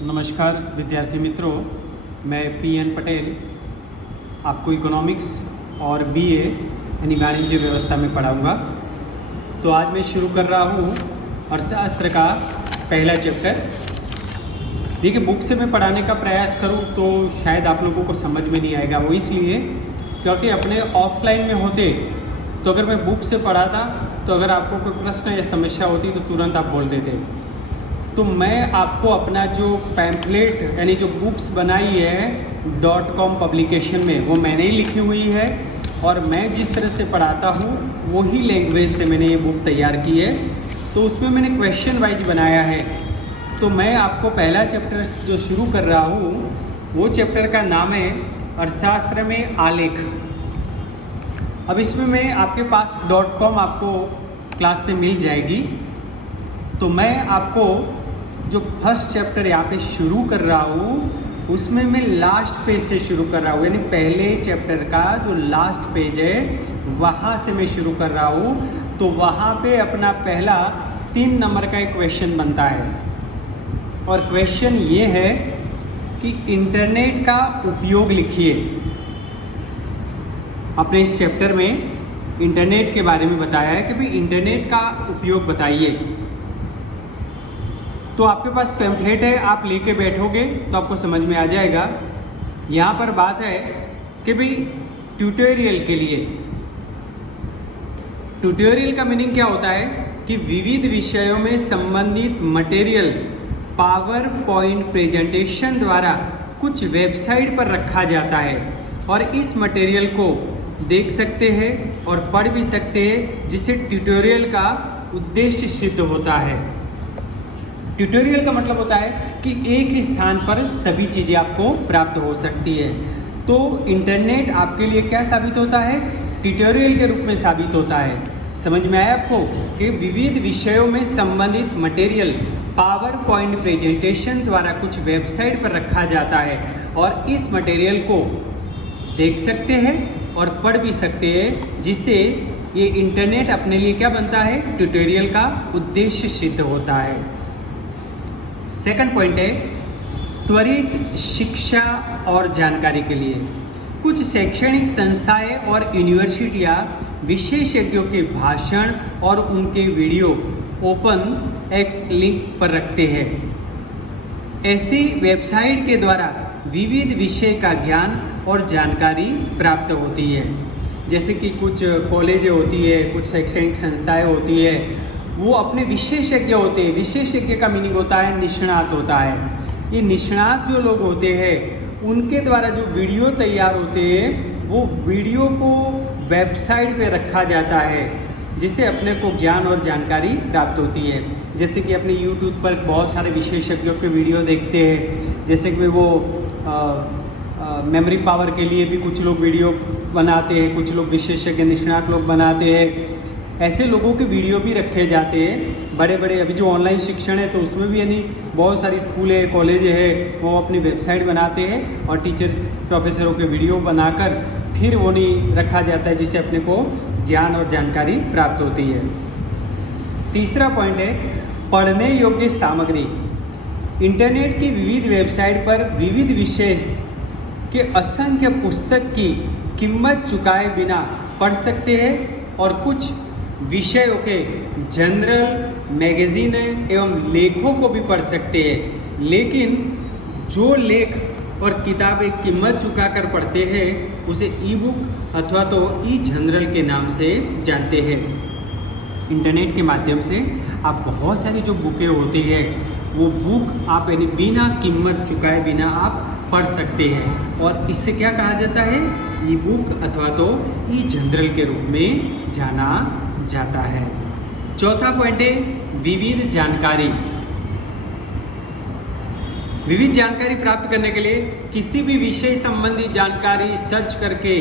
नमस्कार विद्यार्थी मित्रों, मैं PN पटेल आपको इकोनॉमिक्स और BA यानी वाणिज्य व्यवस्था में पढ़ाऊँगा। तो आज मैं शुरू कर रहा हूँ अर्थशास्त्र का पहला चैप्टर। देखिए, बुक से मैं पढ़ाने का प्रयास करूँ तो शायद आप लोगों को समझ में नहीं आएगा। वो इसलिए क्योंकि अपने ऑफलाइन में होते तो अगर मैं बुक से पढ़ाता तो अगर आपको कोई प्रश्न या समस्या होती तो तुरंत आप बोल देते। तो मैं आपको अपना जो पैम्पलेट यानी जो बुक्स बनाई है .com पब्लिकेशन में, वो मैंने ही लिखी हुई है और मैं जिस तरह से पढ़ाता हूँ वही लैंग्वेज से मैंने ये बुक तैयार की है। तो उसमें मैंने क्वेश्चन वाइज बनाया है। तो मैं आपको पहला चैप्टर जो शुरू कर रहा हूँ वो चैप्टर का नाम है अर्थशास्त्र में आलेख। अब इसमें मैं आपके पास .com आपको क्लास से मिल जाएगी। तो मैं आपको जो फर्स्ट चैप्टर यहाँ पे शुरू कर रहा हूँ उसमें मैं लास्ट पेज से शुरू कर रहा हूँ, यानी पहले चैप्टर का जो लास्ट पेज है वहाँ से मैं शुरू कर रहा हूँ। तो वहाँ पे अपना पहला 3 नंबर का एक क्वेश्चन बनता है और क्वेश्चन ये है कि इंटरनेट का उपयोग लिखिए। अपने इस चैप्टर में इंटरनेट के बारे में बताया है कि भाई इंटरनेट का उपयोग बताइए। तो आपके पास पैम्फलेट है, आप लेके बैठोगे तो आपको समझ में आ जाएगा। यहाँ पर बात है कि भाई ट्यूटोरियल के लिए, ट्यूटोरियल का मीनिंग क्या होता है कि विविध विषयों में संबंधित मटेरियल पावर पॉइंट प्रेजेंटेशन द्वारा कुछ वेबसाइट पर रखा जाता है और इस मटेरियल को देख सकते हैं और पढ़ भी सकते हैं, जिससे ट्यूटोरियल का उद्देश्य सिद्ध होता है। ट्यूटोरियल का मतलब होता है कि एक ही स्थान पर सभी चीज़ें आपको प्राप्त हो सकती है। तो इंटरनेट आपके लिए क्या साबित होता है? ट्यूटोरियल के रूप में साबित होता है। समझ में आया आपको कि विविध विषयों में संबंधित मटेरियल पावर पॉइंट प्रेजेंटेशन द्वारा कुछ वेबसाइट पर रखा जाता है और इस मटेरियल को देख सकते हैं और पढ़ भी सकते हैं, जिससे ये इंटरनेट अपने लिए क्या बनता है? ट्यूटोरियल का उद्देश्य सिद्ध होता है। सेकंड पॉइंट है त्वरित शिक्षा और जानकारी के लिए। कुछ शैक्षणिक संस्थाएं और यूनिवर्सिटियां विशेषज्ञों के भाषण और उनके वीडियो ओपन एक्स लिंक पर रखते हैं। ऐसी वेबसाइट के द्वारा विविध विषय का ज्ञान और जानकारी प्राप्त होती है। जैसे कि कुछ कॉलेजें होती है, कुछ शैक्षणिक संस्थाएं होती है, वो अपने विशेषज्ञ होते हैं। विशेषज्ञ का मीनिंग होता है निष्णात होता है। ये निष्णात जो लोग होते हैं उनके द्वारा जो वीडियो तैयार होते हैं वो वीडियो को वेबसाइट पे रखा जाता है, जिससे अपने को ज्ञान और जानकारी प्राप्त होती है। जैसे कि अपने YouTube पर बहुत सारे विशेषज्ञों के वीडियो देखते हैं। जैसे कि वो मेमोरी पावर के लिए भी कुछ लोग वीडियो बनाते हैं, कुछ लोग विशेषज्ञ निष्णात लोग बनाते हैं। ऐसे लोगों के वीडियो भी रखे जाते हैं। बड़े बड़े अभी जो ऑनलाइन शिक्षण है तो उसमें भी यानी बहुत सारी स्कूल है, कॉलेज है, वो अपनी वेबसाइट बनाते हैं और टीचर्स प्रोफेसरों के वीडियो बनाकर फिर वो नहीं रखा जाता है, जिससे अपने को ज्ञान और जानकारी प्राप्त होती है। तीसरा पॉइंट है पढ़ने योग्य सामग्री। इंटरनेट की विविध वेबसाइट पर विविध विषय के असंख्य पुस्तक की कीमत चुकाए बिना पढ़ सकते हैं और कुछ विषयों के जनरल मैगजीन एवं लेखों को भी पढ़ सकते हैं। लेकिन जो लेख और किताबें कीमत चुकाकर पढ़ते हैं उसे ई बुक अथवा तो ई जनरल के नाम से जानते हैं। इंटरनेट के माध्यम से आप बहुत सारी जो बुकें होती है वो बुक आप यानी बिना कीमत चुकाए बिना आप पढ़ सकते हैं और इससे क्या कहा जाता है? ई बुक अथवा तो ई जनरल के रूप में जाना जाता है। चौथा पॉइंट है विविध जानकारी। विविध जानकारी प्राप्त करने के लिए किसी भी विषय संबंधी जानकारी सर्च करके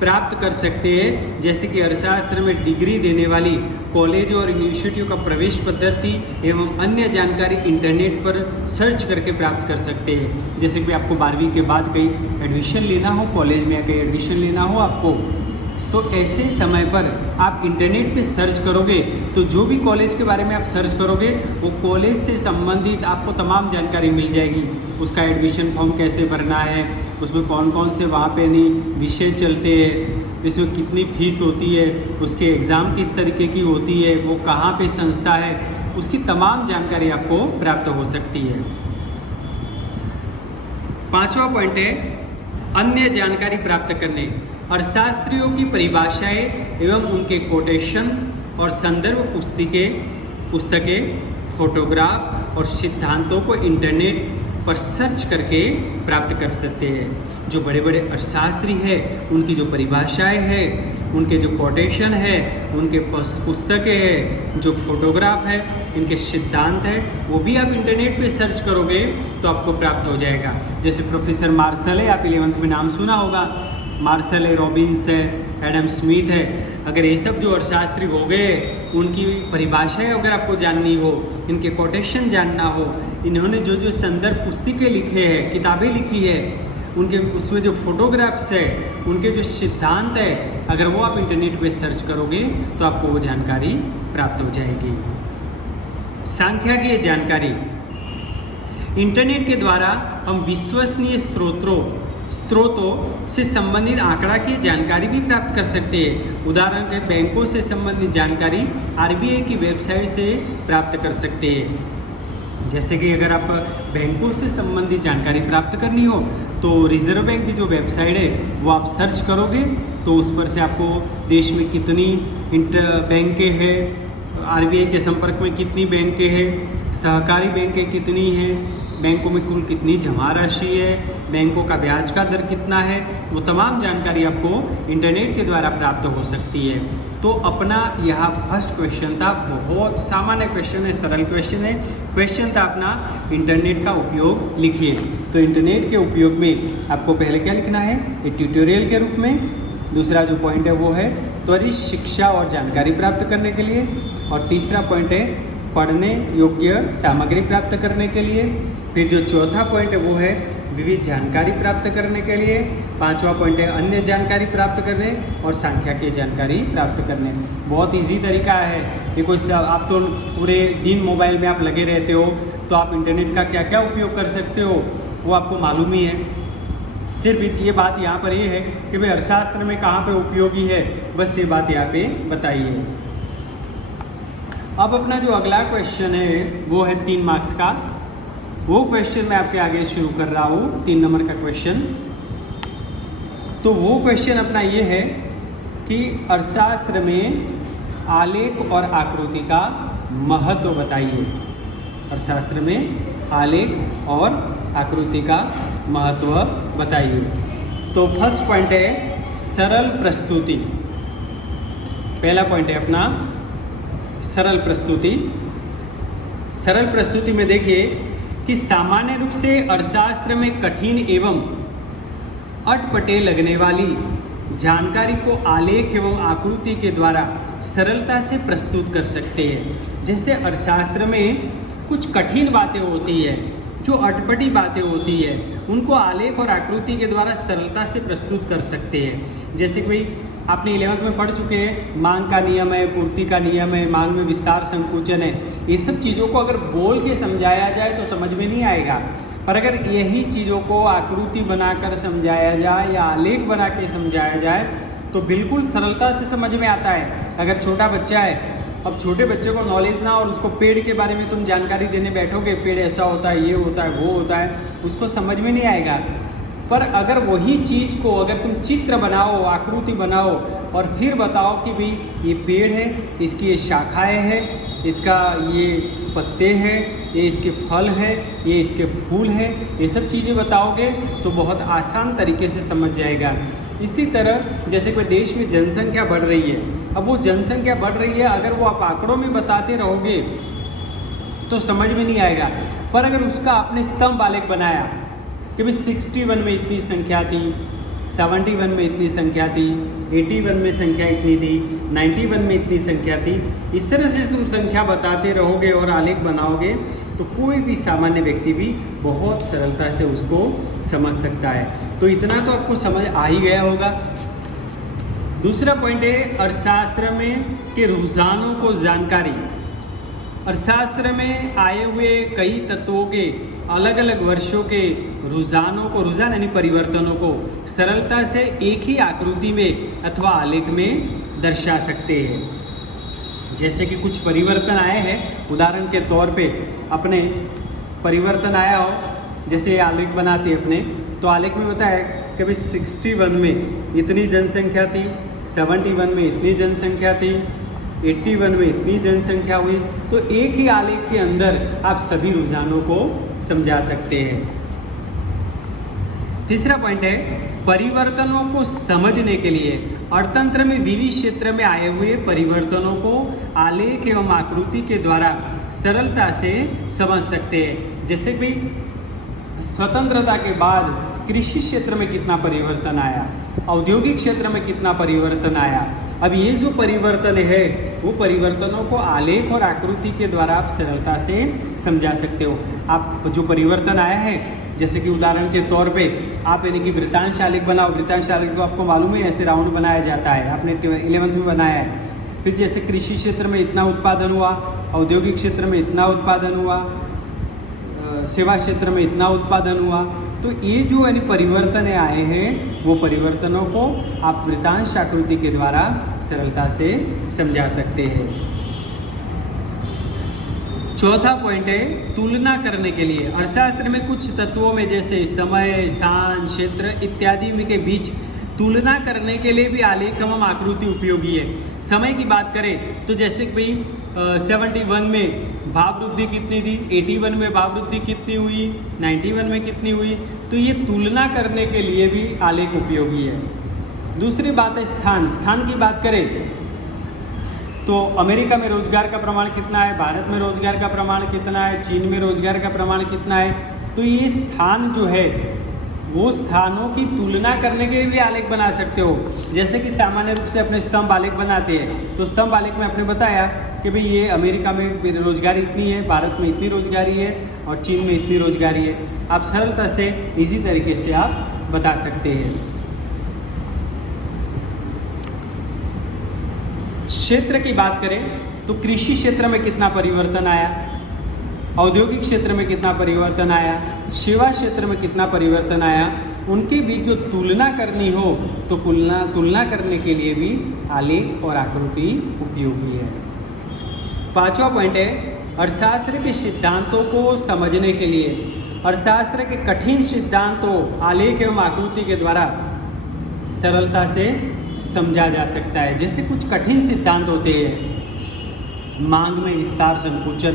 प्राप्त कर सकते हैं। जैसे कि अर्थशास्त्र में डिग्री देने वाली कॉलेज और यूनिवर्सिटियों का प्रवेश पद्धति एवं अन्य जानकारी इंटरनेट पर सर्च करके प्राप्त कर सकते हैं। जैसे कि आपको 12वीं के बाद कहीं एडमिशन लेना हो कॉलेज में या कहीं एडमिशन लेना हो आपको, तो ऐसे समय पर आप इंटरनेट पे सर्च करोगे तो जो भी कॉलेज के बारे में आप सर्च करोगे वो कॉलेज से संबंधित आपको तमाम जानकारी मिल जाएगी। उसका एडमिशन फॉर्म कैसे भरना है, उसमें कौन कौन से वहाँ पे नहीं विषय चलते हैं, इसमें कितनी फीस होती है, उसके एग्ज़ाम किस तरीके की होती है, वो कहाँ पे संस्था है, उसकी तमाम जानकारी आपको प्राप्त हो सकती है। 5वां पॉइंट है अन्य जानकारी प्राप्त करने। अर्थशास्त्रियों की परिभाषाएं एवं उनके कोटेशन और संदर्भ पुस्तकें, फोटोग्राफ और सिद्धांतों को इंटरनेट पर सर्च करके प्राप्त कर सकते हैं। जो बड़े बड़े अर्थशास्त्री हैं उनकी जो परिभाषाएं हैं, उनके जो कोटेशन है, उनके पुस्तकें हैं, जो फोटोग्राफ है, इनके सिद्धांत है, वो भी आप इंटरनेट पे सर्च करोगे तो आपको प्राप्त हो जाएगा। जैसे प्रोफेसर मार्शल है, आप 11th में नाम सुना होगा, मार्शल है, रॉबिन्स है, एडम स्मिथ है। अगर ये सब जो अर्थशास्त्री हो गए उनकी परिभाषाएं अगर आपको जाननी हो, इनके कोटेशन जानना हो, इन्होंने जो जो संदर्भ पुस्तकें लिखे हैं, किताबें लिखी है, उनके उसमें जो फोटोग्राफ्स है, उनके जो सिद्धांत है, अगर वो आप इंटरनेट पे सर्च करोगे तो आपको वो जानकारी प्राप्त हो जाएगी। सांख्यिकीय जानकारी। इंटरनेट के द्वारा हम विश्वसनीय स्रोतों से संबंधित आंकड़ा की जानकारी भी प्राप्त कर सकते हैं। उदाहरण के बैंकों से संबंधित जानकारी आरबीआई की वेबसाइट से प्राप्त कर सकते हैं। जैसे कि अगर आप बैंकों से संबंधित जानकारी प्राप्त करनी हो तो रिजर्व बैंक की जो वेबसाइट है वो आप सर्च करोगे तो उस पर से आपको देश में कितनी बैंकें हैं, आरबीआई के संपर्क में कितनी बैंकें हैं, सहकारी बैंकें कितनी हैं, बैंकों में कुल कितनी जमा राशि है, बैंकों का ब्याज का दर कितना है, वो तमाम जानकारी आपको इंटरनेट के द्वारा प्राप्त हो सकती है। तो अपना यह फर्स्ट क्वेश्चन था, बहुत सामान्य क्वेश्चन है, सरल क्वेश्चन है। क्वेश्चन था अपना इंटरनेट का उपयोग लिखिए। तो इंटरनेट के उपयोग में आपको पहले क्या लिखना है, एक ट्यूटोरियल के रूप में। दूसरा जो पॉइंट है वो है त्वरित शिक्षा और जानकारी प्राप्त करने के लिए। और तीसरा पॉइंट है पढ़ने योग्य सामग्री प्राप्त करने के लिए। फिर जो चौथा पॉइंट है वो है विविध जानकारी प्राप्त करने के लिए। 5वां पॉइंट है अन्य जानकारी प्राप्त करने और सांख्यिकीय जानकारी प्राप्त करने। बहुत इजी तरीका है ये। कोई आप तो पूरे दिन मोबाइल में आप लगे रहते हो तो आप इंटरनेट का क्या क्या उपयोग कर सकते हो वो आपको मालूम ही है। सिर्फ ये बात यहाँ पर ये है कि भाई अर्थशास्त्र में कहाँ पे उपयोगी है, बस ये बात यहाँ पे बताइए। अब अपना जो अगला क्वेश्चन है वो है 3 मार्क्स का। वो क्वेश्चन मैं आपके आगे शुरू कर रहा हूँ, 3 नंबर का क्वेश्चन। तो वो क्वेश्चन अपना ये है कि अर्थशास्त्र में आलेख और आकृति का महत्व बताइए। अर्थशास्त्र में आलेख और आकृति का महत्व बताइए। तो फर्स्ट पॉइंट है सरल प्रस्तुति। पहला पॉइंट है अपना सरल प्रस्तुति। सरल प्रस्तुति में देखिए कि सामान्य रूप से अर्थशास्त्र में कठिन एवं अटपटे लगने वाली जानकारी को आलेख एवं आकृति के द्वारा सरलता से प्रस्तुत कर सकते हैं। जैसे अर्थशास्त्र में कुछ कठिन बातें होती है, जो अटपटी बातें होती है, उनको आलेख और आकृति के द्वारा सरलता से प्रस्तुत कर सकते हैं। जैसे कि आपने 11th में पढ़ चुके हैं, मांग का नियम है, पूर्ति का नियम है, मांग में विस्तार संकुचन है। ये सब चीज़ों को अगर बोल के समझाया जाए तो समझ में नहीं आएगा, पर अगर यही चीज़ों को आकृति बनाकर समझाया जाए या आलेख बना के समझाया जाए तो बिल्कुल सरलता से समझ में आता है। अगर छोटा बच्चा है, अब छोटे बच्चे को नॉलेज ना और उसको पेड़ के बारे में तुम जानकारी देने बैठोगे, पेड़ ऐसा होता है, ये होता है, वो होता है, उसको समझ में नहीं आएगा। पर अगर वही चीज़ को अगर तुम चित्र बनाओ, आकृति बनाओ और फिर बताओ कि भाई ये पेड़ है, इसकी ये शाखाएँ हैं, इसका ये पत्ते हैं, ये इसके फल है, ये इसके फूल हैं, ये सब चीज़ें बताओगे तो बहुत आसान तरीके से समझ जाएगा। इसी तरह जैसे कोई देश में जनसंख्या बढ़ रही है, अब वो जनसंख्या बढ़ रही है, अगर वो आप आंकड़ों में बताते रहोगे तो समझ में नहीं आएगा। पर अगर उसका आपने स्तंभ आलेख बनाया कि भाई 61 में इतनी संख्या थी, 71 में इतनी संख्या थी, 81 में संख्या इतनी थी, 91 में इतनी संख्या थी, इस तरह से तुम संख्या बताते रहोगे और आलेख बनाओगे तो कोई भी सामान्य व्यक्ति भी बहुत सरलता से उसको समझ सकता है। तो इतना तो आपको समझ आ ही गया होगा। दूसरा पॉइंट है अर्थशास्त्र में के रुझानों को जानकारी। अर्थशास्त्र में आए हुए कई तत्वों के अलग अलग वर्षों के रुझान यानी परिवर्तनों को सरलता से एक ही आकृति में अथवा आलेख में दर्शा सकते हैं। जैसे कि कुछ परिवर्तन आए हैं, उदाहरण के तौर पे अपने परिवर्तन आया हो, जैसे आलेख बनाते अपने, तो आलेख में बताया कि भाई 61 में इतनी जनसंख्या थी, 71 में इतनी जनसंख्या थी, 81 में इतनी जनसंख्या हुई। तो एक ही आलेख के अंदर आप सभी रुझानों को समझा सकते हैं। तीसरा पॉइंट है परिवर्तनों को समझने के लिए अर्थतंत्र में विविध क्षेत्र में आए हुए परिवर्तनों को आलेख एवं आकृति के द्वारा सरलता से समझ सकते हैं। जैसे कि स्वतंत्रता के बाद कृषि क्षेत्र में कितना परिवर्तन आया, औद्योगिक क्षेत्र में कितना परिवर्तन आया। अब ये जो परिवर्तन है वो परिवर्तनों को आलेख और आकृति के द्वारा आप सरलता से समझा सकते हो। आप जो परिवर्तन आया है, जैसे कि उदाहरण के तौर पे आप यानी कि वृत्तांश आलेख बनाओ। वृत्तांश आलेख तो आपको मालूम है ऐसे राउंड बनाया जाता है, आपने 11th में बनाया है। फिर जैसे कृषि क्षेत्र में इतना उत्पादन हुआ, औद्योगिक क्षेत्र में इतना उत्पादन हुआ, सेवा क्षेत्र में इतना उत्पादन हुआ। तो ये जो यानी परिवर्तन आए हैं वो परिवर्तनों को आप वृत्तांश आकृति के द्वारा सरलता से समझा सकते हैं। चौथा पॉइंट है तुलना करने के लिए। अर्थशास्त्र में कुछ तत्वों में जैसे समय, स्थान, क्षेत्र इत्यादि के बीच तुलना करने के लिए भी आलेख एवं आकृति उपयोगी है। समय की बात करें तो जैसे कि भाई 71 में भाव वृद्धि कितनी थी, 81 में भाव वृद्धि कितनी हुई, 91 में कितनी हुई, तो ये तुलना करने के लिए भी आलेख उपयोगी है। दूसरी बात है स्थान। स्थान की बात करें तो अमेरिका में रोजगार का प्रमाण कितना है, भारत में रोजगार का प्रमाण कितना है, चीन में रोजगार का प्रमाण कितना है। तो ये स्थान जो है वो स्थानों की तुलना करने के लिए आलेख बना सकते हो। जैसे कि सामान्य रूप से अपने स्तंभ आलेख बनाते हैं, तो स्तंभ आलेख में आपने बताया कि भाई ये अमेरिका में बेरोजगारी इतनी है, भारत में इतनी रोजगारी है और चीन में इतनी रोजगारी है। आप सरलता से इजी तरीके से आप बता सकते हैं। क्षेत्र की बात करें तो कृषि क्षेत्र में कितना परिवर्तन आया, औद्योगिक क्षेत्र में कितना परिवर्तन आया, सेवा क्षेत्र में कितना परिवर्तन आया, उनके बीच जो तुलना करनी हो तो तुलना करने के लिए भी आलेख और आकृति उपयोगी है। पांचवा पॉइंट है अर्थशास्त्र के सिद्धांतों को समझने के लिए अर्थशास्त्र के कठिन सिद्धांतों आलेख एवं आकृति के द्वारा सरलता से समझा जा सकता है। जैसे कुछ कठिन सिद्धांत होते हैं, मांग में विस्तार संकुचन,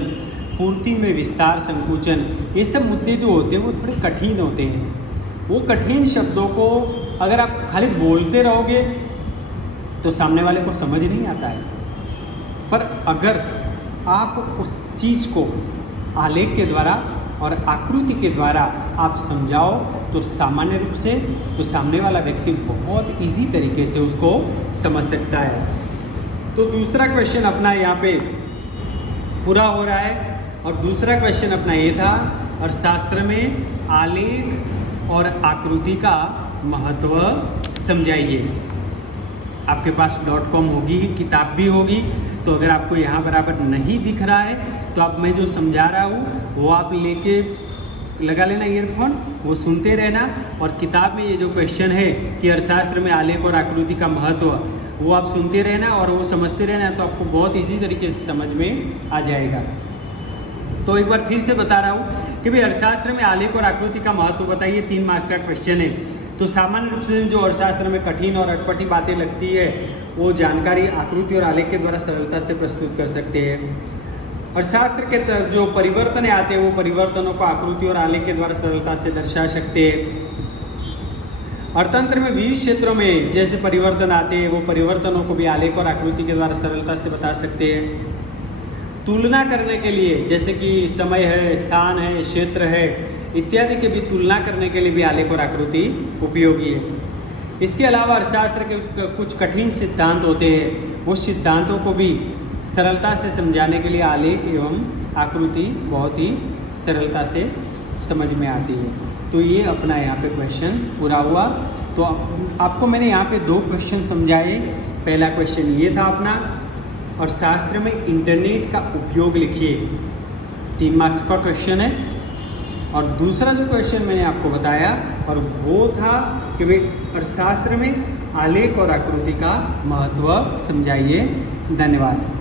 पूर्ति में विस्तार संकुचन, ये सब मुद्दे जो होते हैं वो थोड़े कठिन होते हैं। वो कठिन शब्दों को अगर आप खाली बोलते रहोगे तो सामने वाले को समझ नहीं आता है, पर अगर आप उस चीज़ को आलेख के द्वारा और आकृति के द्वारा आप समझाओ तो सामान्य रूप से तो सामने वाला व्यक्ति बहुत इजी तरीके से उसको समझ सकता है। तो दूसरा क्वेश्चन अपना यहाँ पे पूरा हो रहा है और दूसरा क्वेश्चन अपना ये था अर्थशास्त्र में आलेख और आकृति का महत्व समझाइए। आपके पास .com होगी, किताब भी होगी, तो अगर आपको यहाँ बराबर नहीं दिख रहा है तो आप मैं जो समझा रहा हूँ वो आप लेके लगा लेना ईयरफोन, वो सुनते रहना और किताब में ये जो क्वेश्चन है कि अर्थशास्त्र में आलेख और आकृति का महत्व, वो आप सुनते रहना और वो समझते रहना, तो आपको बहुत इजी तरीके से समझ में आ जाएगा। तो एक बार फिर से बता रहा हूँ कि भाई अर्थशास्त्र में आलेख और आकृति का महत्व बताइए, 3 मार्क्स का क्वेश्चन है। तो सामान्य रूप से जो अर्थशास्त्र में कठिन और अटपटी बातें लगती है वो जानकारी आकृति और आलेख के द्वारा सरलता से प्रस्तुत कर सकते हैं। अर्थशास्त्र के जो परिवर्तन आते हैं वो परिवर्तनों को आकृति और आलेख के द्वारा सरलता से दर्शा सकते हैं। अर्थतंत्र में विविध क्षेत्रों में जैसे परिवर्तन आते हैं वो परिवर्तनों को भी आलेख और आकृति के द्वारा सरलता से बता सकते हैं। तुलना करने के लिए जैसे कि समय है, स्थान है, क्षेत्र है इत्यादि के भी तुलना करने के लिए भी आलेख और आकृति उपयोगी है। इसके अलावा अर्थशास्त्र के कुछ कठिन सिद्धांत होते हैं, वो सिद्धांतों को भी सरलता से समझाने के लिए आलेख एवं आकृति बहुत ही सरलता से समझ में आती है। तो ये अपना यहाँ पे क्वेश्चन पूरा हुआ तो आपको मैंने यहाँ पे 2 क्वेश्चन समझाए। पहला क्वेश्चन ये था अपना, और शास्त्र में इंटरनेट का उपयोग लिखिए, 3 मार्क्स का क्वेश्चन है। और दूसरा जो क्वेश्चन मैंने आपको बताया और वो था कि भाई अर्थशास्त्र में आलेख और आकृति का महत्व समझाइए। धन्यवाद।